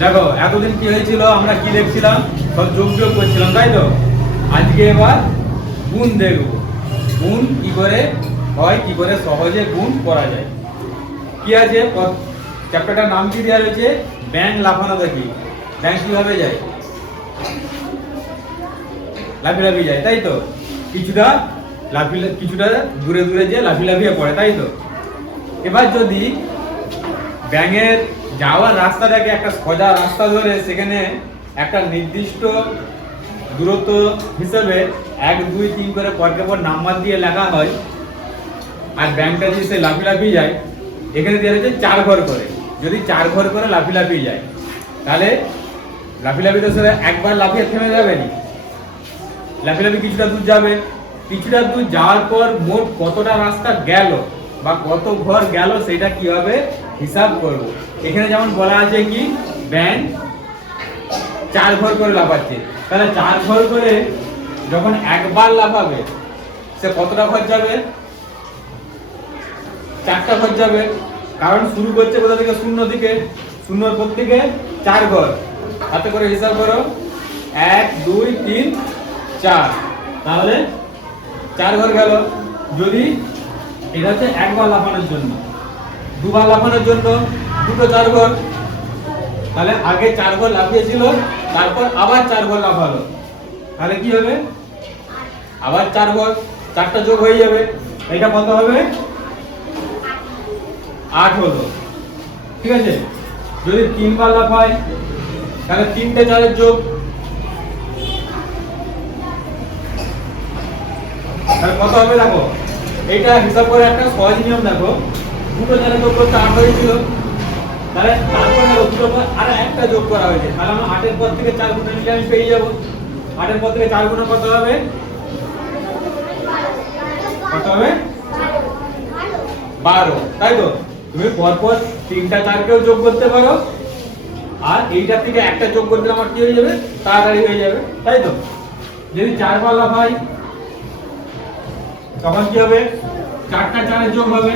দেখো এতদিন কি হয়েছিল, আমরা কি দেখছিলাম, সব যোগ যোগ করছিলাম, তাই তো। আজকে এবার গুণ দেখব, গুণ কি করে হয়, কি করে সহজে গুণ করা যায়। কি আছে চ্যাপ্টারটার নাম কি দেওয়া রয়েছে, ব্যাঙ লাফানো দেখি। ব্যাঙ কিভাবে যায়, লাফি লাফি যায়, তাই তো। কিছুটা কিছুটা দূরে দূরে যে লাফি লাফিয়ে পড়ে, তাই তো। এবার যদি ব্যাঙের যাওয়ার রাস্তাটাকে একটা সোজা রাস্তা ধরে সেখানে একটা নির্দিষ্ট দূরত্ব হিসেবে 1 2 3 করে পরকে পর নাম্বার দিয়ে লেখা হয়, আর ব্যাঙটা যদি সে লাফি লাফি যায়, এখানে দেওয়া হচ্ছে 4 ঘর করে। যদি 4 ঘর করে লাফি লাফি যায়, তাহলে লাফি লাফি তো সে একবার লাফিয়ে থেমে যাবে না, লাফি লাফি কিছুটা দূর যাবে। কিছুটা দূর যাওয়ার পর মোট কতটা রাস্তা গেল বা কত ঘর গেল সেটা কিভাবে হিসাব করব। এখানে যেমন বলা আছে কি ব্যাঙ 4 ঘর করে লাফাচ্ছে, তাহলে 4 ঘর করে যখন একবার লাফাবে সে কতটা ঘর যাবে, 4টা ঘর যাবে। কারণ শুরু করছে কোথা থেকে, শূন্য থেকে, শূন্যর পর থেকে 4 ঘর, হাতে করে হিসাব করো, 1 2 3 4, তাহলে 4 ঘর গেল। যদি এটা হচ্ছে একবার লাফানোর জন্য, দুবার লাফানোর জন্য দুটো 4 ঘর, তাহলে আগে 4 ঘর লাফিয়েছিল, তারপর আবার 4 ঘর লাফালো, তাহলে কি হবে, আবার 4 ঘর, 4টা যোগ হয়ে যাবে, এটা কত হবে, 8 হলো। ঠিক আছে। যদি 3 বার লাফায় তাহলে 3টে 4-এর যোগ, তাহলে কত হবে দেখো। এইটা হিসাব করে একটা সহজ নিয়ম দেখো, দুটো 4-এর যোগ করতে 8 হয়েছিল, তাহলে তারপরে দুটো পর আর একটা যোগ করা হয়েছে, তাহলে আমরা 8-এর পর থেকে 4 গুণ নিলে আমি পেয়ে যাব। 8-এর পর থেকে 4 গুণ কত হবে, কত হবে 12, তাই তো। তুমি পরপর 3টা 4কেও যোগ করতে পারো, আর এইটা থেকে একটা যোগ করলে আমার কি হয়ে যাবে, তাড়াতাড়ি হয়ে যাবে, তাই তো। যদি 4 বার লাফাই তখন কি হবে, 4টা 4-এর যোগ হবে,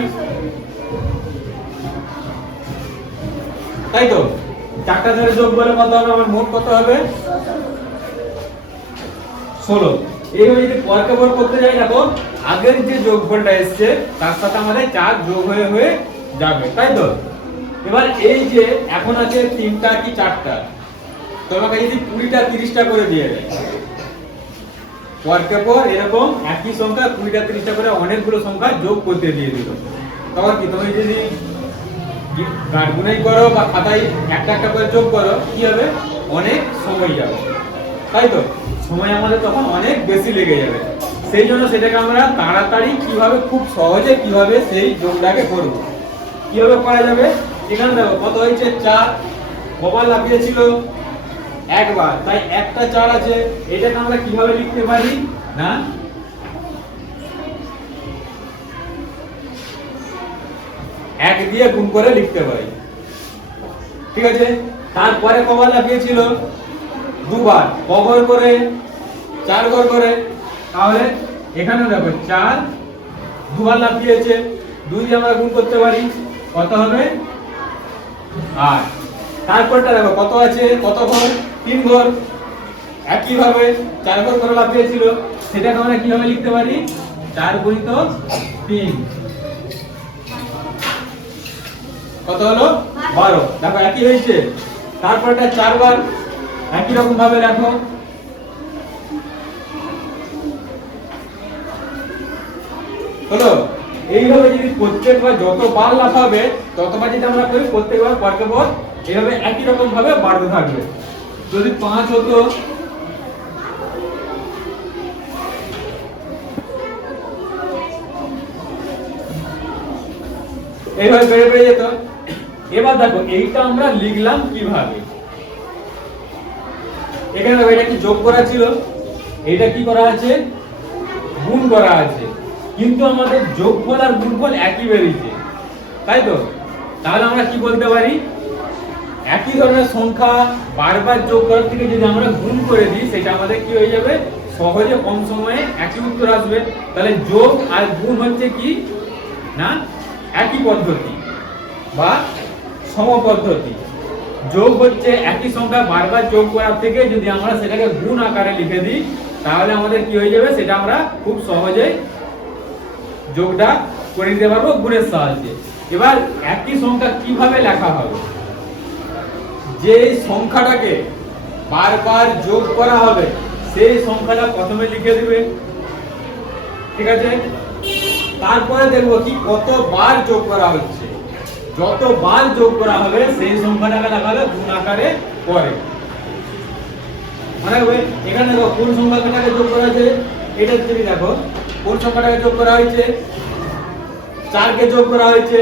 তাই তো। 4টা 4-এর যোগ বলে কত হবে, আমার মোট কত হবে 16। এইভাবে যদি পরকে পর করতে যাই দেখো, আগের যে যোগফলটা এসছে তার সাথে আমাদের 4 যোগ হয়ে হয়ে যাবে, তাই তো। এবার এই যে এখন আছে 3টা কি 4টা, তোমাকে যদি 20টা 30টা করে দিয়ে দেয়, পরকে পর এরকম একই সংখ্যা 20টা 30টা করে অনেকগুলো সংখ্যা যোগ করতে দিয়ে দিল, তখন কি তুমি যদি গুণাই করো বা খাতায় একটা একটা করে যোগ করো, কি হবে, অনেক সময় যাবে, তাই তো। সময় আমাদের তখন অনেক বেশি লেগে যাবে। সেই জন্য সেটাকে আমরা তাড়াতাড়ি কিভাবে, খুব সহজে কিভাবে সেই যোগটাকে করব, কিভাবে করা যাবে। এখানে দেখো কত হয়েছে, 4, কবার লাফিয়েছিল, একবার, তাই একটা 4 আছে। এটাকে আমরা কিভাবে লিখতে পারি না, 1 দিয়ে গুণ করে লিখতে পারি, ঠিক আছে। তারপরে কবার লাফিয়েছিল, দুবার, কবার করে, 4 ঘর করে, তাহলে এখানে দেখো 4 দুবার লাফিয়েছে, 2 দিয়ে আমরা গুণ করতে পারি, কত হবে 8। তারপরটা দেখো কত আছে, কত ঘর, 3 ঘর, একই ভাবে 4 ঘর করে লাফিয়েছিল, সেটাকে আমরা কিভাবে লিখতে পারি, 4 গুণিত 3, কত হলো 12। দেখো একই হয়েছে। তারপরটা 4 বার, একই রকম ভাবে রাখো, হলো। এইভাবে যদি প্রত্যেকবার যতবার লাফাবে ততবার যদি আমরা করি, প্রত্যেকবার পরকে পর এইভাবে একই রকম ভাবে বাড়তে থাকবে। যদি 5 হতো, এইভাবে বেড়ে বেড়ে যেত। এবার দেখো এইটা আমরা লিখলাম কিভাবে, এখানে দেখো এটা কি যোগ করা ছিল, এটা কি করা আছে, গুণ করা আছে, কিন্তু আমাদের যোগফল আর গুণফল একই বেরিয়েছে, তাই তো। তাহলে আমরা কি বলতে পারি, একই ধরনের সংখ্যা বারবার যোগ করার থেকে যদি আমরা গুণ করে দিই, সেটা আমাদের কি হয়ে যাবে, সহজে কম সময়ে একই উত্তর আসবে। তাহলে যোগ আর গুণ হচ্ছে কি না, একই পদ্ধতি বা সমপদ্ধতি। যোগ হচ্ছে একই সংখ্যা বারবার যোগ করার থেকে যদি আমরা সেটাকে গুণ আকারে লিখে দিই তাহলে আমাদের কি হয়ে যাবে, সেটা আমরা খুব সহজেই যোগটা করে নিতে পারবো গুণের সাহায্যে। এবার একই সংখ্যা কিভাবে লেখা হবে, যে সংখ্যাটাকে বারবার যোগ করা হবে সেই সংখ্যাটা প্রথমে লিখে দিবে, ঠিক আছে? তারপরে দেখবো কি কতবার যোগ করা হচ্ছে, যতবার যোগ করা হবে সেই সংখ্যাটাকে লেখা হবে গুণ আকারে পরে। মানে এখানে দেখো কোন সংখ্যাটাকে যোগ করা হয়েছে, এটা তুমি দেখো কোন সংখ্যাটাকে যোগ করা হয়েছে, 4 কে যোগ করা হয়েছে।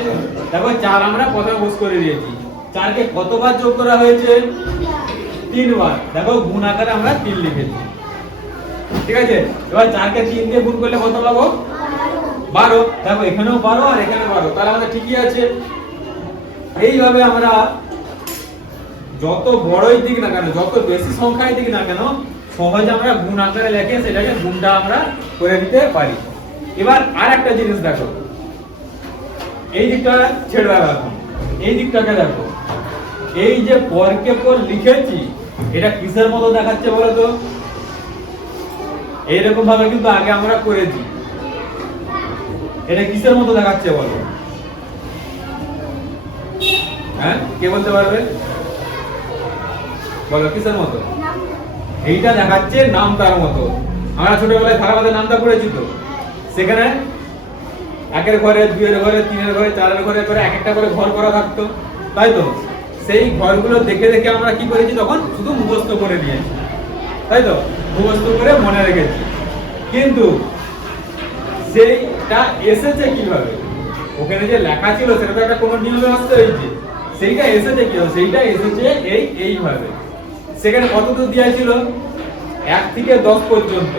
দেখো 4 আমরা প্রথমে বস করে দিয়েছি, 4 কে কতবার যোগ করা হয়েছে, 3 বার। দেখো গুণ আকারে আমরা 3 লিখেছি, ঠিক আছে? এবার 4 কে 3 দিয়ে গুণ করলে কত পাবো, 12। দেখো এখানেও 12 আর এখানেও 12, তাহলে আমাদের ঠিকই আছে। এইভাবে আমরা যত বড়ই দিক না কেন, যত বেশি সংখ্যাই দিক না কেন, সহজে আমরা গুণ আকারে লিখে সেটাকে গুণটা আমরা করে দিতে পারি। এবার আর একটা জিনিস দেখো, এই দিকটা ছেড়ে দাও, এখন এই দিকটাকে দেখো। এই যে পরকে পর লিখেছি এটা কিসের মতো দেখাচ্ছে বলো তো? এইরকম ভাবে কিন্তু আগে আমরা করেছি, এটা কিসের মতো দেখাচ্ছে বলো? হ্যাঁ, কে বলতে পারবে? বলো কিসের মতো? এইটা দেখাচ্ছে নামতার মতো। আমরা ছোটবেলায় ধারাবাহিক নামতা পড়েছি তো, সেখানে 1 এর ঘরে, 2 এর ঘরে, 3 এর ঘরে, 4 এর ঘরে করে এক একটা করে ঘর করা থাকতো, তাই তো? সেই ঘরগুলো দেখে দেখে আমরা কি করেছি, তখন শুধু মুখস্থ করে নিয়েছি, তাই তো? মুখস্থ করে মনে রেখেছি। কিন্তু সেইটা এসেছে কিভাবে? ওখানে যে লেখা ছিল সেটা তো একটা কোনো নিয়মে আসতে হয়েছে। সেইটা এসেছে কিভাবে? সেইটা এসেছে এইভাবে। সেখানে কত দূর দেওয়া ছিল, 1 থেকে 10 পর্যন্ত,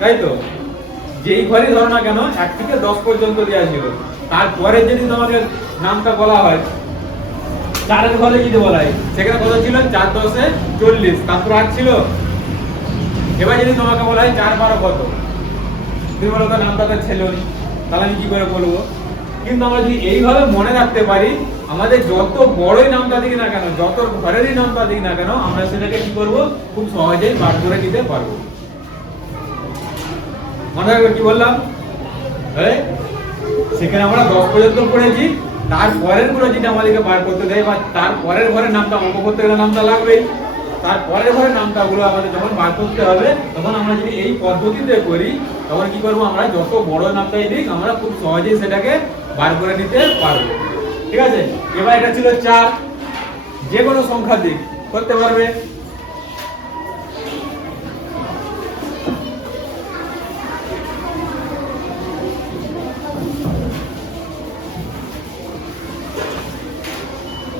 তাই তো? যেই ঘরে ধরো না কেন 1 থেকে 10 পর্যন্ত দেওয়া ছিল। তারপরে যদি তোমাকে নামটা বলা হয় 4 এর ঘরে যদি বলা হয়, সেখানে কত ছিল, 4 10 40, তারপর 8 ছিল। এবার যদি তোমাকে বলা হয় 4 12 কত, তুমি বলো তো নামটা তো ছিল, তাহলে আমি কি করে বলবো? কিন্তু আমরা যদি এইভাবে মনে রাখতে পারি, আমাদের যত বড়ই নামটা দিই না কেন, যত ঘরেরই নামটা দিই না কেন, আমরা সেটাকে কি করব, খুব সহজেই বার করে নিতে পারবো। মনে রাখবে কি বললাম? সেখানে আমরা 10 পর্যন্ত পড়েছি, তারপরের গুলো যেটা আমাদেরকে বার করতে দেয় বা তারপরের ঘরের নামটা অঙ্ক করতে গেলে নামটা লাগবেই, তারপরের ঘরের নামটা গুলো আমাদের যখন বার করতে হবে, তখন আমরা যদি এই পদ্ধতিতে করি তখন কি করবো, আমরা যত বড় নামটাই দিক আমরা খুব সহজেই সেটাকে বার করে নিতে পারবো, ঠিক আছে? এবার এটা ছিল 4, যে কোনো সংখ্যা দিক করতে পারবে।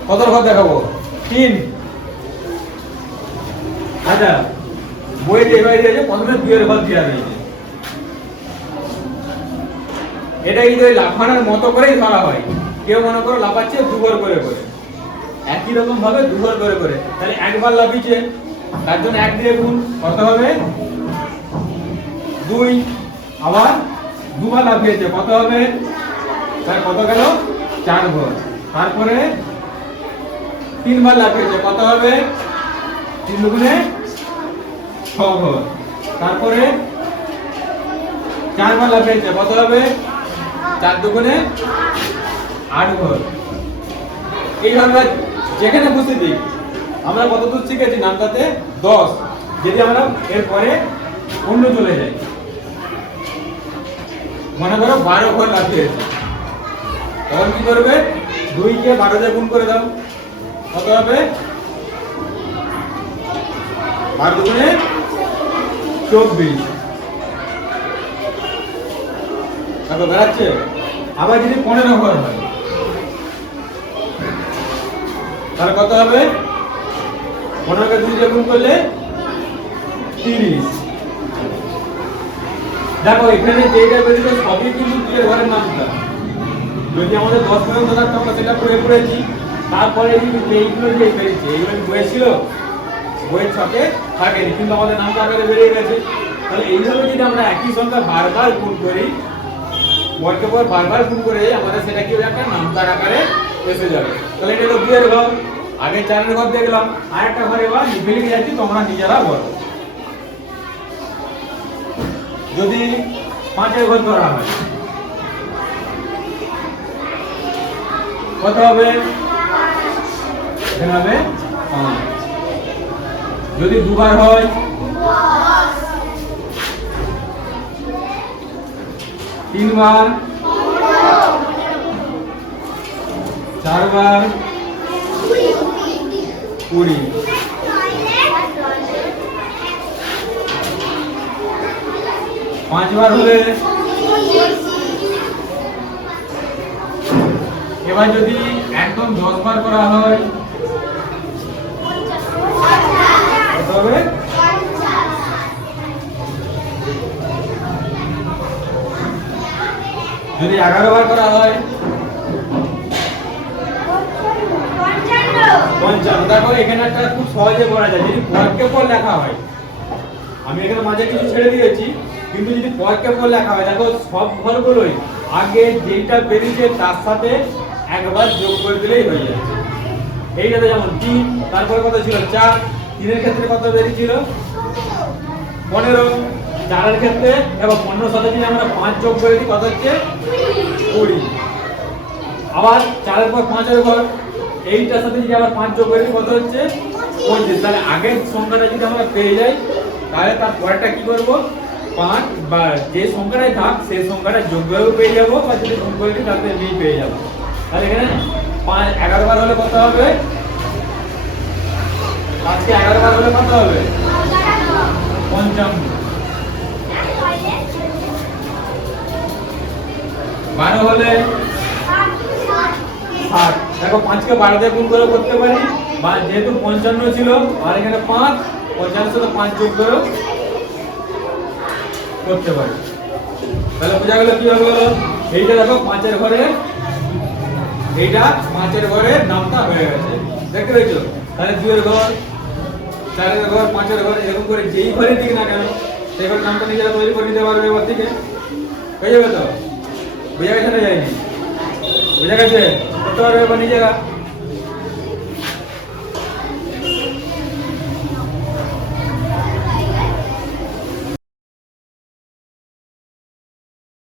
কত ঘর দেখাবো, 3। আচ্ছা, বই যে এবার দিয়েছে প্রথমে 2 এর ঘর দেওয়া রয়েছে, এটা কিন্তু লাফানোর মতো করেই ধরা হয়। কেউ মনে করো লাফাচ্ছে 2 ঘর করে করে, একই রকম ভাবে 2 ঘর করে করে, তাহলে একবার লাফিয়েছে তার জন্য 1 দিয়ে গুণ, কত হবে 2। আবার 2 বার লাফিয়েছে, কত হবে, তার কত গেল 4 ঘর। তারপরে 3 বার লাফিয়েছে, কত হবে 3 দুগুণে 6 ঘর। তারপরে 4 বার লাফিয়েছে, কত হবে 4 দুগুণে 8 ঘর। এইভাবে যেখানে বসে দিই আমরা কত দূর শিখেছি, নামটাতে 10। যদি আমরা এরপরে অন্য চলে যাই, মনে করো 12 ঘর লাফিয়েছে, তখন কি করবে, 2 কে 12 দিয়ে গুণ করে দাও, কত হবে 12 দুগুণে 24। কত বেড়াচ্ছে? আবার যদি 15 ঘর হয় তাহলে কত হবে, 15 কে 2 দিয়ে গুণ করলে 30। দেখো এখানে যেটা বেরিয়েছে সবই কিন্তু 2 এর ঘরের নামটা। যদি আমাদের 10 পর্যন্ত থাকতো আমরা সেটা পড়েছি, তারপরে এইগুলো যে বেরিয়েছে এইগুলো বইয়ে ছিল, বইয়ের ছকে থাকেনি, কিন্তু আমাদের নামটা আকারে বেরিয়ে গেছে। তাহলে এইভাবে যদি আমরা একই সংখ্যা বারবার গুণ করি, বর্গকে বারবার গুণ করে আমাদের সেটা কি একটা নামতার আকারে এসে যাবে। তাহলে এটা হলো 2 এর ঘর, আগে 4 এর ঘর দেখলাম, আর একটা ঘর এবার লিখে লিখে যাচ্ছি, তোমরা নিজেরা বলো। যদি 5 এর ঘর ধরা হয় কত হবে? এখানে হবে 5। যদি দুবার হয় 3 বার, 4 বার 20, 5 বার হলে এবার যদি একদম 10 বার করা হয় কত হবে? যদি 11 বার করা হয় 55। দেখো এখানে একটা খুব সহজে করা যায়, যদি পরকে পর লেখা হয়, আমি এখানে মাঝে কিছু ছেড়ে দিয়েছি, কিন্তু যদি পরকে পর লেখা হয়, দেখো সব ঘরগুলোই আগে যেটা বেরিয়েছে তার সাথে একবার যোগ করে দিলেই হয়ে যাবে। এইটাতে যেমন 3, তারপরে কত ছিল 4, 3 এর ক্ষেত্রে কত বেরিয়েছিল 15, 4 এর ক্ষেত্রে এবার 15 সাথে যদি আমরা 5 যোগ করে দিই কত হচ্ছে 20। আবার 4 এর পর 5 এর ঘর, এইটার সাথে যদি আবার 5 যোগ করে দিই কত হচ্ছে 25। তাহলে আগের সংখ্যাটা যদি আমরা পেয়ে যাই, তাহলে তার পরেরটা কি করব? 5 বা যে সংখ্যাটাই থাক সেই সংখ্যাটা যোগ করেও পেয়ে যাবো, বা যদি গুণ করে দিই তাহলে এমনি পেয়ে যাবো। তাহলে এখানে 11 বার হলে কত হবে? 5 কে 11 বার হলে কত হবে? 55। 12 হলে 60। দেখো 5 কে 12 দিয়ে গুণ করে করতে পারি, বা যেহেতু 55 ছিল আর এখানে 5, 55 সাথে 5 যোগ করে করতে পারি। তাহলে বোঝা গেল কি হয়ে গেল? এইটা দেখো 5 এর ঘরে, এইটা 5 এর ঘরে নামটা হয়ে গেছে, দেখতে পেয়েছো? তাহলে 2 এর ঘর, 4 এর ঘর, 5 এর ঘর, এরকম করে যেই ঘরে দিক না কেন সেই ঘরের নামটা নিজেরা তৈরি করে নিতে পারবে এবার থেকে। হয়ে যাবে তো? বোঝা গেছে না? যায়নি? বোঝা গেছে? করতে পারবে এবার নিজেরা।